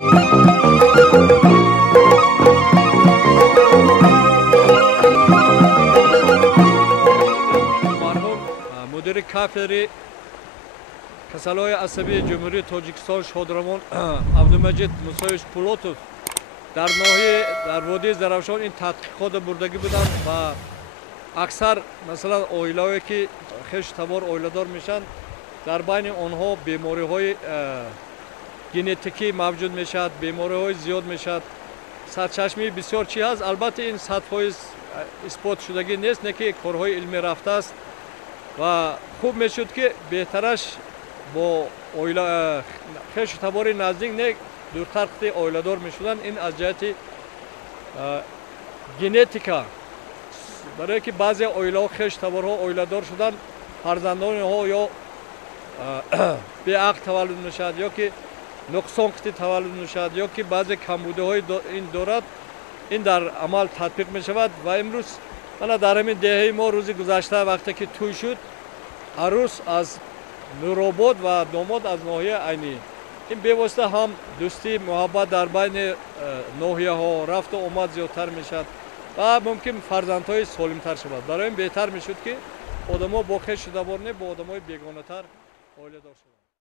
مرحوم مدیر کافری کسالای عصبی جمهوری تاجیکستان شادرمان عبدالمجید موسویچ پولوتوف در ناحیه در وادی زرافشان این تحقیقات بردگی بودند و اکثر مثلا اویلایی که خیش تبار اویلادار میشن در بین آنها بیماری های ژنتیکی موجود میشد، بیماری های زیاد میشد، سرچشمه بسیار چی هست. البته این 100% اثبات شدگی نیست، نه که کارهای علمی رفته است و خوب میشد که بهترش با خیش تبار نزدیک نه دورتر اویلادار میشدن. این از جهت ژنتیکا، برای که بعضی اویلا خیش تبارها اویلادار شدن فرزندان ها یا به عقل تولد میشد یا که نقصان کتی تولد میشد یا که بعضی کمبوده های این دارد. این در عمل تطبیق می شود و امروز من در همین دهه ما روز گذشته وقتی که توی شد عروس از نورآباد و داماد از ناحیه عینی، این بیواسطه هم دوستی محبت در بین ناحیه ها رفت و آمد زیادتر می شد و ممکن فرزندهای سالم تر شود. برای این بهتر می شد که آدم ها با خیش شده بار نه با آدم های بیگانه تر اویله دار شود.